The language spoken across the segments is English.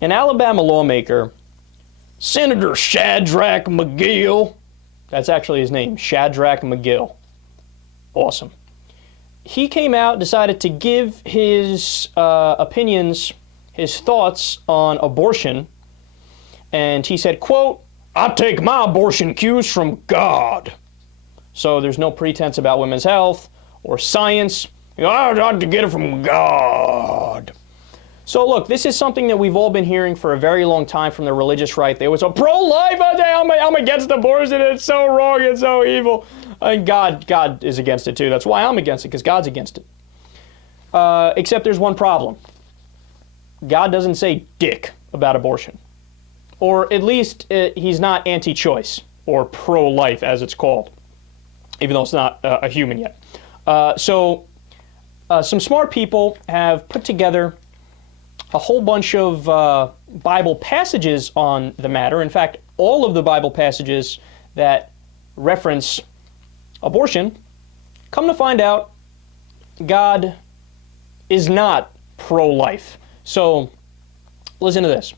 An Alabama lawmaker, Senator Shadrach McGill, that's actually his name, Shadrach McGill. Awesome. He came out, decided to give his opinions, his thoughts on abortion, and he said, quote, "I take my abortion cues from God." So there's no pretense about women's health or science. I have to get it from God. So look, this is something that we've all been hearing for a very long time from the religious right. They always say, pro-life, I'm against abortion, it's so wrong, it's so evil. And God is against it too. That's why I'm against it, because God's against it. Except there's one problem. God doesn't say dick about abortion. Or at least he's not anti-choice, or pro-life as it's called, even though it's not a human yet. So some smart people have put together a whole bunch of Bible passages on the matter. In fact, all of the Bible passages that reference abortion. Come to find out, God is not pro-life. So, listen to this.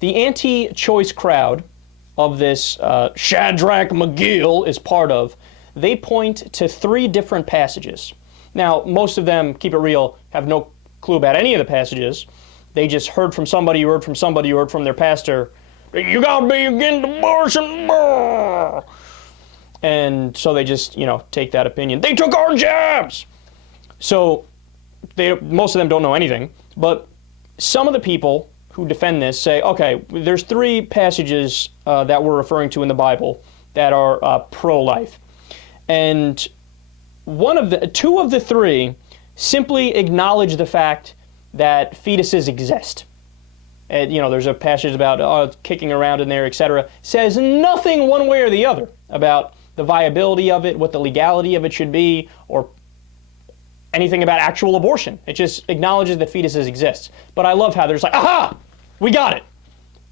The anti-choice crowd of this Shadrach McGill is part of, they point to 3 different passages. Now, most of them, keep it real, have no clue about any of the passages. They just heard from somebody, who heard from somebody, who heard from their pastor, you gotta be against abortion. And so they just, take that opinion. They took our jobs. So most of them don't know anything. But some of the people who defend this say, okay, there's 3 passages that we're referring to in the Bible that are pro-life. And 2 of the 3 simply acknowledge the fact that fetuses exist. And, there's a passage about kicking around in there, etc. Says nothing one way or the other about the viability of it, what the legality of it should be, or anything about actual abortion. It just acknowledges that fetuses exist. But I love how they're just like, aha, we got it.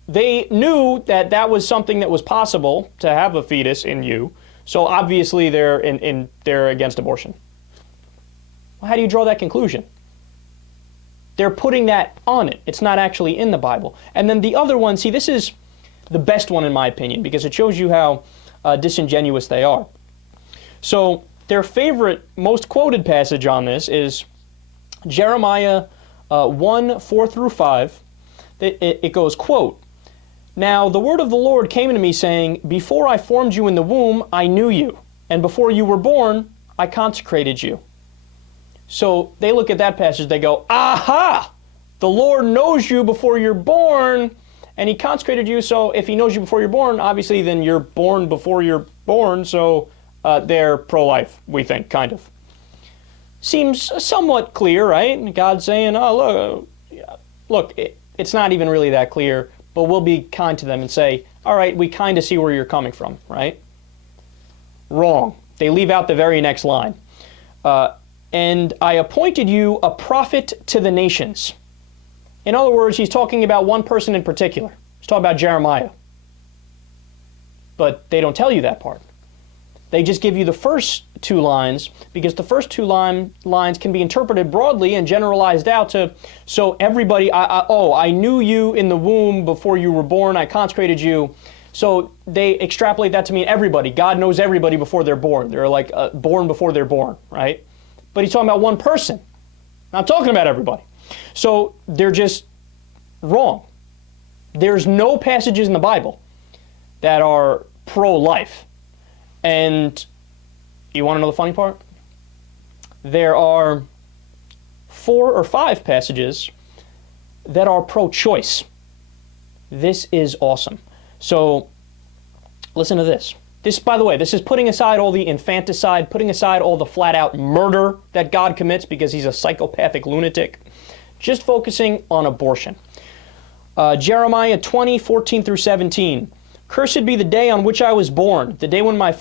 They knew that that was something that was possible to have a fetus in you, so obviously they're against abortion. Well, how do you draw that conclusion? They're putting that on it. It's not actually in the Bible. And then the other one, see, this is the best one in my opinion, because it shows you how disingenuous they are. So their favorite, most quoted passage on this is Jeremiah 1, 4 through 5. It goes, quote, "Now the word of the Lord came to me, saying, Before I formed you in the womb, I knew you, and before you were born, I consecrated you." So they look at that passage, they go, aha! The Lord knows you before you're born, and he consecrated you, so if he knows you before you're born, obviously then you're born before you're born, so they're pro-life, we think, kind of. Seems somewhat clear, right? God's saying, oh, look, it's not even really that clear, but we'll be kind to them and say, all right, we kind of see where you're coming from, right? Wrong. They leave out the very next line. And I appointed you a prophet to the nations. In other words, he's talking about one person in particular. He's talking about Jeremiah. But they don't tell you that part. They just give you the first 2 lines, because the first 2 lines can be interpreted broadly and generalized out to, so everybody, I knew you in the womb before you were born, I consecrated you. So they extrapolate that to mean everybody. God knows everybody before they're born. They're like born before they're born, right? But he's talking about one person, not talking about everybody. So they're just wrong. There's no passages in the Bible that are pro-life. And you want to know the funny part? There are 4 or 5 passages that are pro-choice. This is awesome. So listen to this. This, by the way, this is putting aside all the infanticide, putting aside all the flat-out murder that God commits because he's a psychopathic lunatic, just focusing on abortion. Jeremiah 20, 14 through 17. "Cursed be the day on which I was born, the day when my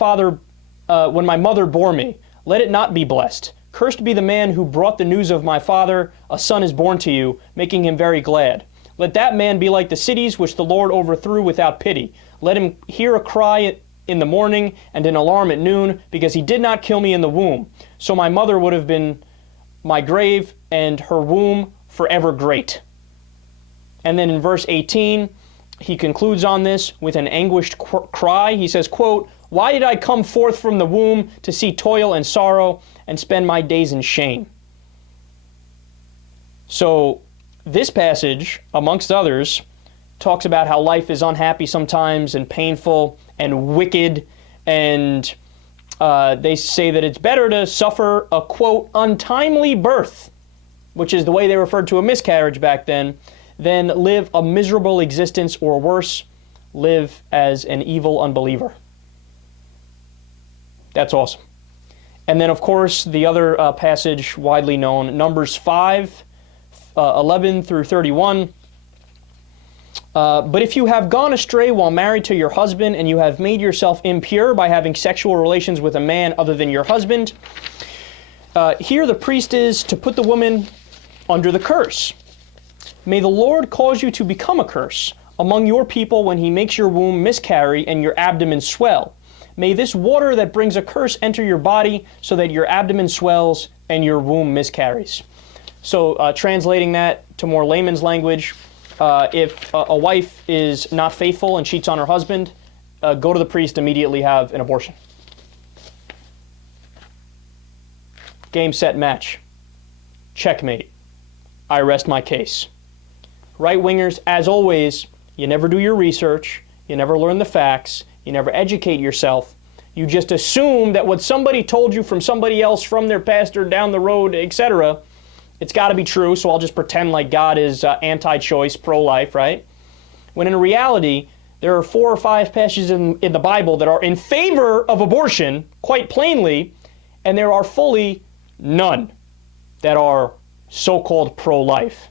mother bore me. Let it not be blessed. Cursed be the man who brought the news of my father, a son is born to you, making him very glad. Let that man be like the cities which the Lord overthrew without pity. Let him hear a cry in the morning and an alarm at noon, because he did not kill me in the womb. So my mother would have been my grave, and her womb forever great." And then in verse 18, he concludes on this with an anguished cry. He says, quote, "Why did I come forth from the womb to see toil and sorrow and spend my days in shame?" So this passage, amongst others, talks about how life is unhappy sometimes and painful and wicked, and they say that it's better to suffer a, quote, untimely birth, which is the way they referred to a miscarriage back then, than live a miserable existence, or worse, live as an evil unbeliever. That's awesome. And then, of course, the other passage widely known, Numbers 5, 11 through 31. But if you have gone astray while married to your husband, and you have made yourself impure by having sexual relations with a man other than your husband, here the priest is to put the woman under the curse. May the Lord cause you to become a curse among your people when he makes your womb miscarry and your abdomen swell. May this water that brings a curse enter your body so that your abdomen swells and your womb miscarries. So translating that to more layman's language, if a wife is not faithful and cheats on her husband, go to the priest, immediately have an abortion. Game, set, match. Checkmate. I rest my case. Right-wingers, as always, you never do your research, you never learn the facts, you never educate yourself. You just assume that what somebody told you from somebody else, from their pastor down the road, etc., it's got to be true, so I'll just pretend like God is anti-choice, pro-life, right? When in reality, there are 4 or 5 passages in the Bible that are in favor of abortion, quite plainly, and there are fully none that are so-called pro-life.